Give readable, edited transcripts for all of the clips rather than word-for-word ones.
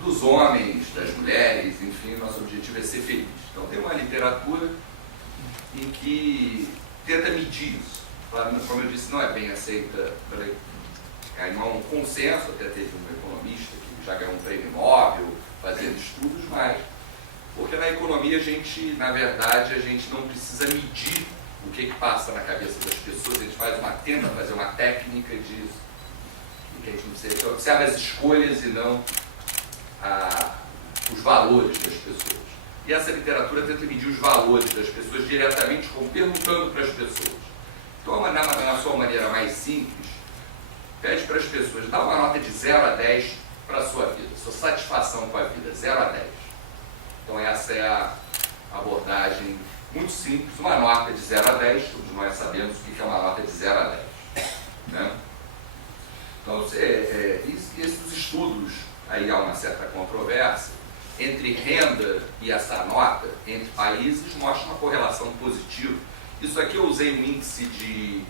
dos homens, das mulheres, enfim, nosso objetivo é ser feliz. Então tem uma literatura em que tenta medir isso. Como eu disse, não é bem aceita, não é um consenso, até teve um economista que já ganhou um prêmio Nobel fazendo estudos, mas porque na economia na verdade, a gente não precisa medir o que passa na cabeça das pessoas, a gente tenta fazer uma técnica disso, e que a gente não precisa, observa as escolhas e não os valores das pessoas. E essa literatura tenta medir os valores das pessoas diretamente, perguntando para as pessoas. Então, na sua maneira mais simples, pede para as pessoas, dá uma nota de 0 a 10 para a sua vida, sua satisfação com a vida, 0 a 10. Então essa é a abordagem muito simples, uma nota de 0 a 10, todos nós sabemos o que é uma nota de 0 a 10. Né? Então, esses estudos, aí há uma certa controvérsia, entre renda e essa nota, entre países, mostra uma correlação positiva. Isso aqui eu usei um índice de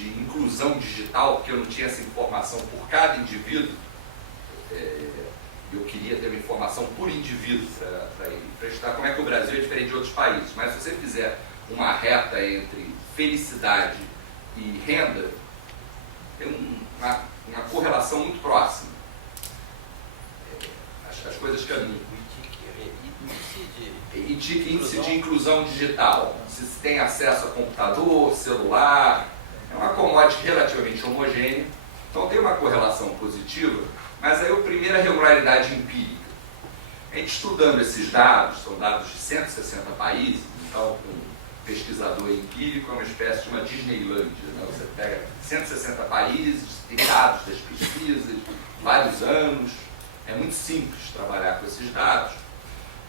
inclusão digital, porque eu não tinha essa informação por cada indivíduo. Eu queria ter uma informação por indivíduo para estudar como é que o Brasil é diferente de outros países. Mas se você fizer uma reta entre felicidade e renda, tem uma correlação muito próxima. As coisas caminham. Índice de inclusão digital. Se tem acesso a computador, celular, é uma commodity relativamente homogênea. Então tem uma correlação positiva, mas aí a primeira regularidade empírica. A gente estudando esses dados, são dados de 160 países, então um pesquisador empírico é uma espécie de uma Disneylândia. Né? Você pega 160 países, tem dados das pesquisas, vários anos, é muito simples trabalhar com esses dados.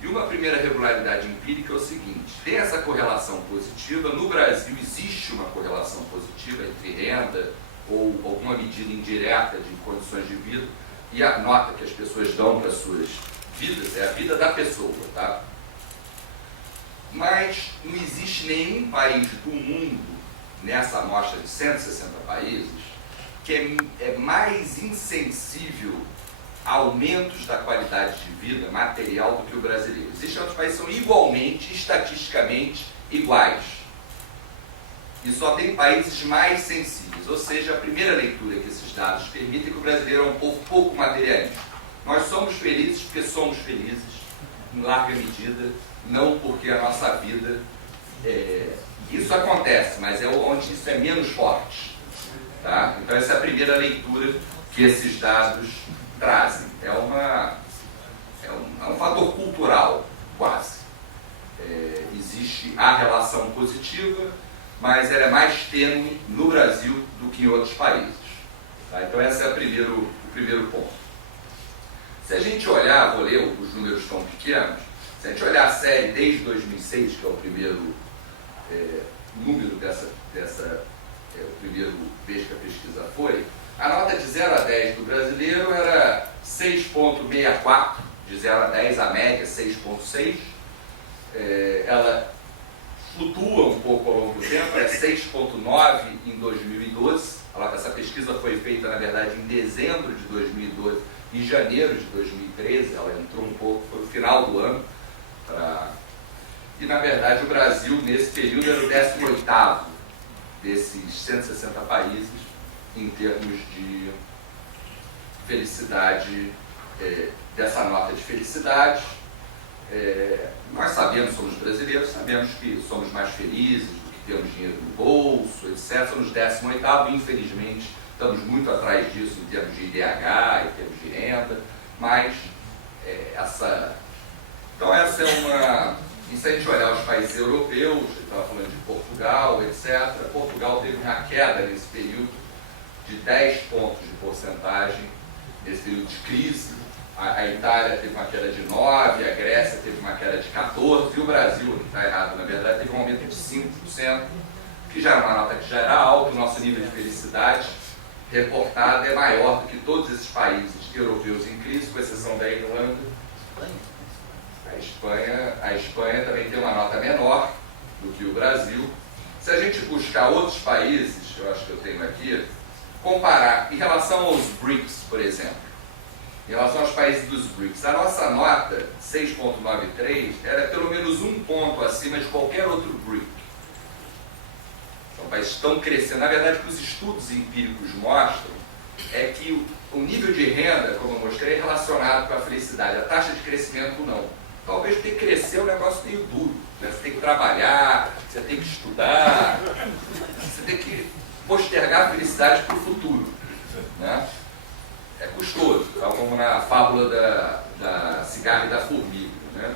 E uma primeira regularidade empírica é o seguinte, tem essa correlação positiva, no Brasil existe uma correlação positiva entre renda ou alguma medida indireta de condições de vida, e a nota que as pessoas dão para suas vidas é a vida da pessoa, tá? Mas não existe nenhum país do mundo, nessa amostra de 160 países, que é mais insensível a aumentos da qualidade de vida material do que o brasileiro. Existem outros países que são igualmente, estatisticamente iguais. E só tem países mais sensíveis. Ou seja, a primeira leitura que esses dados permitem é que o brasileiro é um povo pouco materialista. Nós somos felizes porque somos felizes, em larga medida, não porque a nossa vida... Isso acontece, mas é onde isso é menos forte. Tá? Então essa é a primeira leitura que esses dados trazem. É um fator cultural, quase. Existe a relação positiva, mas ela é mais tênue no Brasil do que em outros países. Tá? Então esse é o primeiro ponto. Se a gente olhar, vou ler, os números estão pequenos, se a gente olhar a série desde 2006, que é o primeiro número o primeiro vez que a pesquisa foi, a nota de 0 a 10 do brasileiro era 6,64, de 0 a 10 a média 6,6. Ela flutua um pouco ao longo do tempo, é 6,9 em 2012. Essa pesquisa foi feita, na verdade, em dezembro de 2012 e janeiro de 2013, ela entrou um pouco, foi no final do ano. E, na verdade, o Brasil, nesse período, era o 18º desses 160 países, em termos de felicidade, dessa nota de felicidade. Nós sabemos, somos brasileiros, sabemos que somos mais felizes do que temos dinheiro no bolso, etc. Somos 18º, infelizmente, estamos muito atrás disso em termos de IDH, em termos de renda, mas Então essa é uma... E se a gente olhar os países europeus, eu estava falando de Portugal, etc., Portugal teve uma queda nesse período de 10 pontos de porcentagem, nesse período de crise. A Itália teve uma queda de 9, a Grécia teve uma queda de 14, e o Brasil, que está errado na verdade, teve um aumento de 5%, que já era uma nota que já era alta. O nosso nível de felicidade reportado é maior do que todos esses países europeus em crise, com exceção da Irlanda. A Espanha também tem uma nota menor do que o Brasil. Se a gente buscar outros países, eu acho que eu tenho aqui, comparar em relação aos BRICS, por exemplo. em relação aos países dos BRICS. A nossa nota, 6,93, era pelo menos um ponto acima de qualquer outro BRIC. São países que estão crescendo. Na verdade, o que os estudos empíricos mostram é que o nível de renda, como eu mostrei, é relacionado com a felicidade. A taxa de crescimento, não. Talvez porque crescer é um negócio meio duro, né? Você tem que trabalhar, você tem que estudar, você tem que postergar a felicidade para o futuro, né? É custoso, tal como na fábula da cigarra e da formiga, né?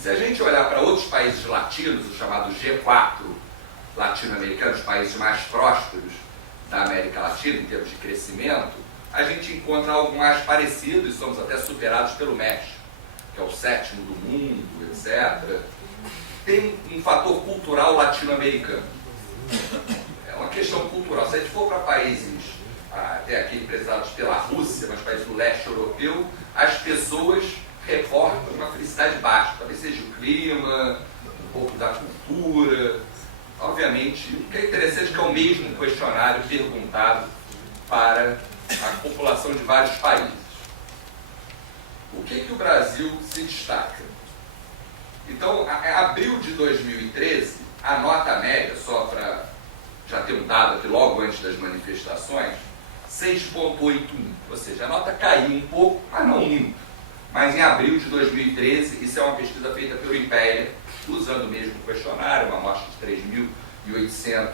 Se a gente olhar para outros países latinos, os chamados G4 latino-americanos, os países mais prósperos da América Latina em termos de crescimento, a gente encontra algo mais parecido e somos até superados pelo México, que é o 7º do mundo, etc. Tem um fator cultural latino-americano. É uma questão cultural. Se a gente for para países até aqui representados pela Rússia, mas países do leste europeu, as pessoas reportam uma felicidade baixa. Talvez seja o clima, um pouco da cultura. Obviamente, o que é interessante é que é o mesmo questionário perguntado para a população de vários países. O que o Brasil se destaca? Então, em abril de 2013, a nota média, só para já ter um dado aqui logo antes das manifestações, 6,81, ou seja, a nota caiu um pouco, mas não muito. Mas em abril de 2013, isso é uma pesquisa feita pelo Império, usando o mesmo questionário, uma amostra de 3.800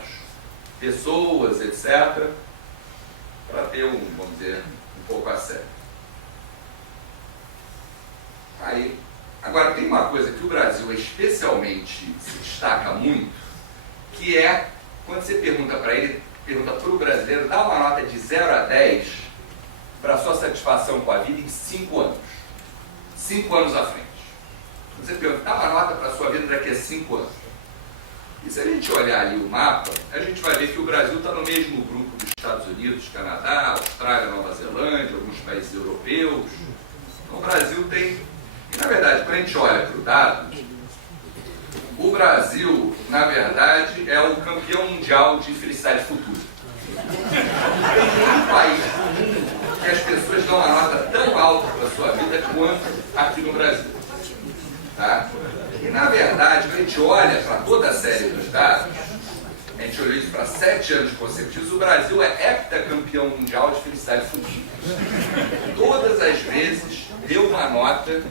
pessoas, etc., para ter vamos dizer, um pouco a sério. Aí, agora, tem uma coisa que o Brasil especialmente se destaca muito, que é, quando você pergunta para ele, pergunta para o brasileiro, dá uma nota de 0 a 10 para a sua satisfação com a vida em 5 anos. 5 anos à frente. Você pergunta, dá uma nota para a sua vida daqui a 5 anos. E se a gente olhar ali o mapa, a gente vai ver que o Brasil está no mesmo grupo dos Estados Unidos, Canadá, Austrália, Nova Zelândia, alguns países europeus. Então o Brasil tem... E, na verdade, quando a gente olha para o dado, o Brasil, na verdade, é o campeão mundial de felicidade futura. Não tem nenhum país do mundo que as pessoas dão uma nota tão alta para a sua vida quanto aqui no Brasil. Tá? E, na verdade, quando a gente olha para toda a série dos dados, a gente olhou isso para 7 anos consecutivos, o Brasil é heptacampeão mundial de felicidade futura. Todas as vezes deu uma nota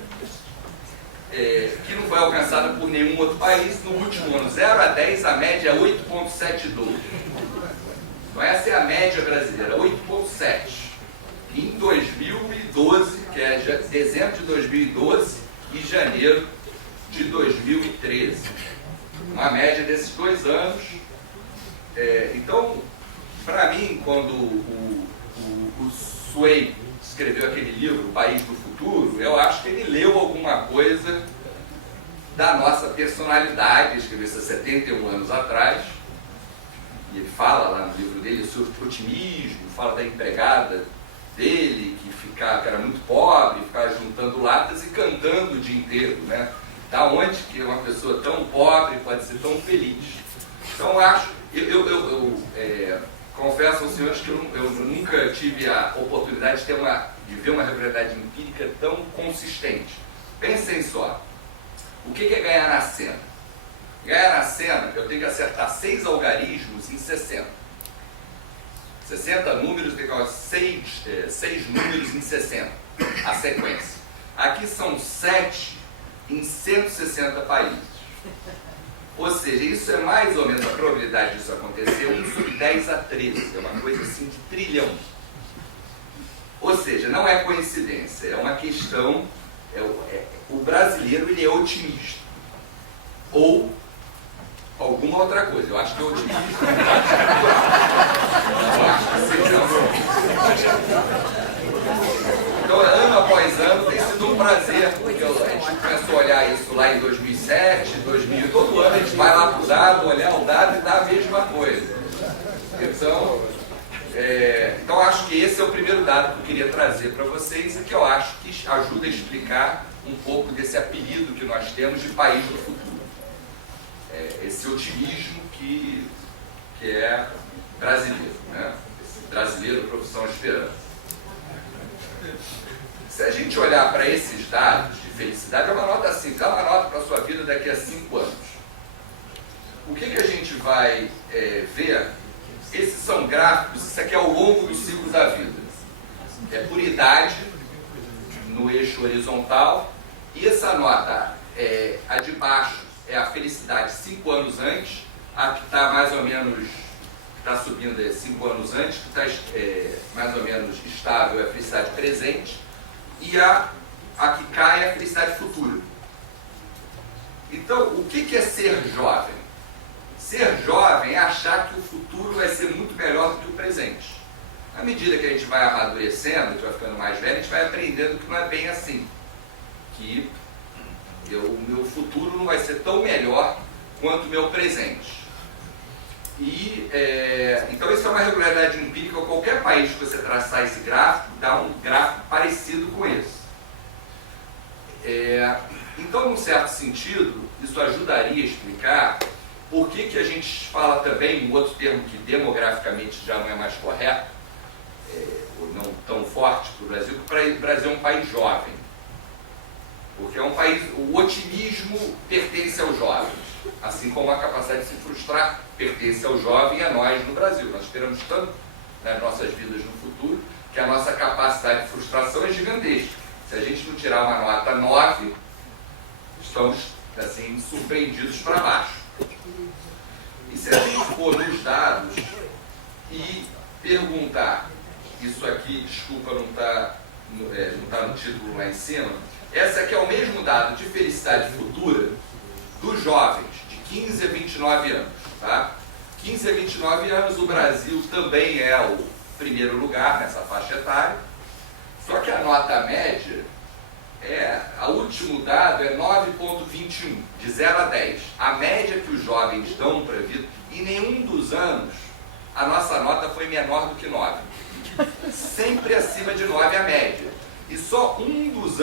que não foi alcançada por nenhum outro país. No último ano, 0 a 10, a média é 8,72. Então essa é a média brasileira, 8,7. Em 2012, que é dezembro de 2012 e janeiro de 2013. Uma média desses 2 anos. Então, para mim, quando o Sway escreveu aquele livro, O País do Futuro, eu acho que ele leu alguma coisa da nossa personalidade, escreveu isso há 71 anos atrás, e ele fala lá no livro dele sobre otimismo, fala da empregada dele, que era muito pobre, ficava juntando latas e cantando o dia inteiro, né? Da onde que uma pessoa tão pobre pode ser tão feliz? Então eu acho, confesso aos senhores que eu nunca tive a oportunidade de ver uma realidade empírica tão consistente. Pensem só, o que é ganhar na Sena? Ganhar na Sena, eu tenho que acertar 6 algarismos em 60. 60 números, tem que 6 números em 60, a sequência. Aqui são 7 em 160 países. Ou seja, isso é mais ou menos a probabilidade disso acontecer, 1 sobre 10 a 13, é uma coisa assim de trilhão. Ou seja, não é coincidência, é uma questão, o brasileiro ele é otimista. Ou alguma outra coisa, eu acho que é otimista. Eu acho que seja. Então, ano após ano, tem sido um prazer, porque a gente começou a olhar isso lá em 2007, 2000, todo ano a gente vai lá para o dado, olhar o dado e dá a mesma coisa. Então acho que esse é o primeiro dado que eu queria trazer para vocês e que eu acho que ajuda a explicar um pouco desse apelido que nós temos de país do futuro. Esse otimismo que é brasileiro, né? Esse brasileiro, profissão de esperança. Se a gente olhar para esses dados de felicidade, é uma nota simples, dá uma nota para a sua vida daqui a 5 anos. O que a gente vai ver? Esses são gráficos, isso aqui é ao longo do ciclo da vida. É por idade, no eixo horizontal, e essa nota, a de baixo, é a felicidade 5 anos antes, a que está mais ou menos, está subindo 5 anos antes, que está mais ou menos estável é a felicidade presente, e a que cai é a felicidade futura. Então, o que é ser jovem? Ser jovem é achar que o futuro vai ser muito melhor do que o presente. À medida que a gente vai amadurecendo, a gente vai ficando mais velho, a gente vai aprendendo que não é bem assim. Que o meu futuro não vai ser tão melhor quanto o meu presente. Então isso é uma regularidade empírica. Qualquer país que você traçar esse gráfico, dá um gráfico parecido com esse. Então, num certo sentido, isso ajudaria a explicar por que a gente fala também, um outro termo que demograficamente já não é mais correto, ou não tão forte para o Brasil, que o Brasil é um país jovem. Porque é um país, o otimismo pertence aos jovens, assim como a capacidade de se frustrar pertence ao jovem e a nós no Brasil. Nós esperamos tanto nas nossas vidas no futuro que a nossa capacidade de frustração é gigantesca. Se a gente não tirar uma nota 9, estamos assim surpreendidos para baixo. E se a gente for nos dados e perguntar, isso aqui, desculpa, não está no título lá em cima, essa aqui é o mesmo dado de felicidade futura dos jovens de 15 a 29 anos. Tá? 15 a 29 anos, o Brasil também é o primeiro lugar nessa faixa etária, só que a nota média, o último dado é 9,21, de 0 a 10. A média que os jovens dão para a vida, em nenhum dos anos a nossa nota foi menor do que 9. Sempre acima de 9 a média. E só um dos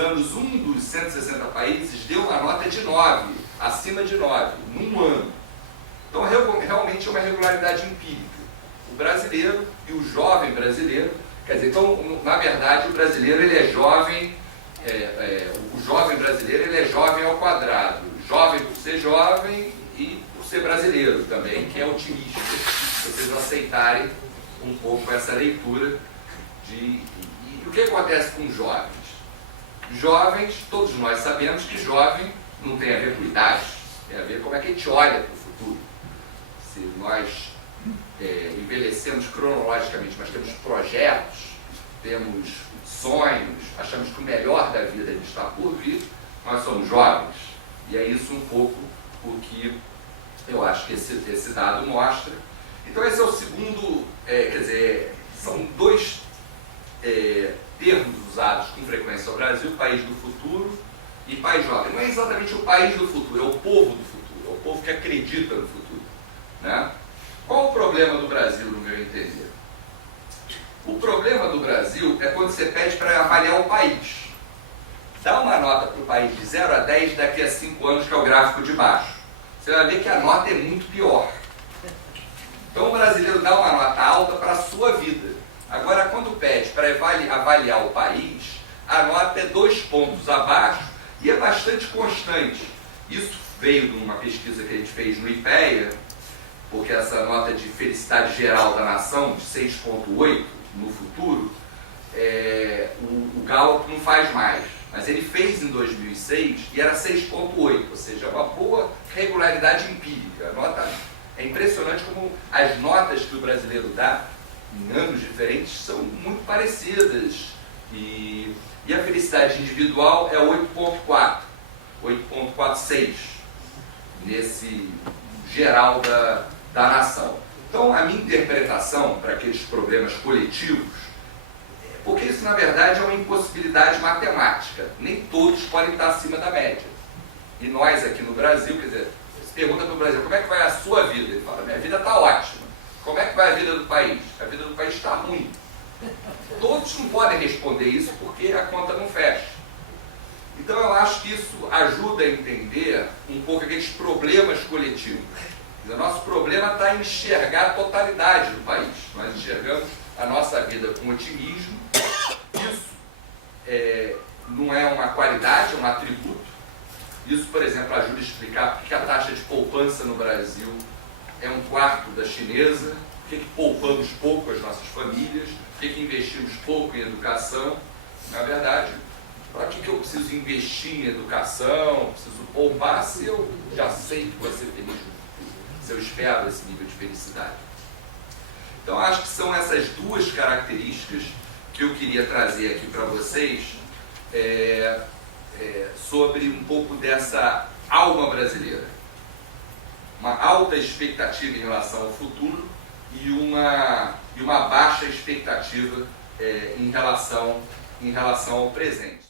160 países deu uma nota de 9, acima de 9, num ano. Então realmente é uma regularidade empírica. O brasileiro e o jovem brasileiro, quer dizer, então, na verdade, o brasileiro ele é jovem, o jovem brasileiro ele é jovem ao quadrado. Jovem por ser jovem e por ser brasileiro também, que é otimista. Se vocês aceitarem um pouco essa leitura e o que acontece com os jovens? Jovens, todos nós sabemos que jovem não tem a ver com idade, tem a ver com como é que a gente olha para o futuro. Se nós envelhecemos cronologicamente, mas temos projetos, temos sonhos, achamos que o melhor da vida está por vir, nós somos jovens. E é isso um pouco o que eu acho que esse dado mostra. Então esse é o segundo, quer dizer, são dois termos usados com frequência no Brasil: país do futuro e país jovem. Não é exatamente o país do futuro, é o povo do futuro, é o povo que acredita no futuro. Né? Qual o problema do Brasil, no meu entender? O problema do Brasil é quando você pede para avaliar o país. Dá uma nota para o país de 0 a 10 daqui a 5 anos, que é o gráfico de baixo. Você vai ver que a nota é muito pior. Então o brasileiro dá uma nota alta para a sua vida. Agora, quando pede para avaliar o país, a nota é 2 pontos abaixo e é bastante constante. Isso veio de uma pesquisa que a gente fez no IPEA, porque essa nota de felicidade geral da nação, de 6,8 no futuro, o Gallup não faz mais. Mas ele fez em 2006 e era 6,8, ou seja, uma boa regularidade empírica. A nota, é impressionante como as notas que o brasileiro dá em anos diferentes são muito parecidas. E a felicidade individual é 8,4, 8,46 nesse geral da nação. Então, a minha interpretação para aqueles problemas coletivos, porque isso, na verdade, é uma impossibilidade matemática. Nem todos podem estar acima da média. E nós aqui no Brasil, quer dizer, você pergunta para o Brasil, como é que vai a sua vida? Ele fala, minha vida está ótima. Como é que vai a vida do país? A vida do país está ruim. Todos não podem responder isso porque a conta não fecha. Então eu acho que isso ajuda a entender um pouco aqueles problemas coletivos. O nosso problema está em enxergar a totalidade do país. Nós enxergamos a nossa vida com otimismo. Isso não é uma qualidade, é um atributo. Isso, por exemplo, ajuda a explicar por que a taxa de poupança no Brasil é 1/4 da chinesa, por que poupamos pouco as nossas famílias, por que investimos pouco em educação. Na verdade, para que eu preciso investir em educação, preciso poupar se eu já sei que vou ser feliz no futuro, se eu espero esse nível de felicidade. Então, acho que são essas duas características que eu queria trazer aqui para vocês sobre um pouco dessa alma brasileira. Uma alta expectativa em relação ao futuro e uma baixa expectativa em relação ao presente.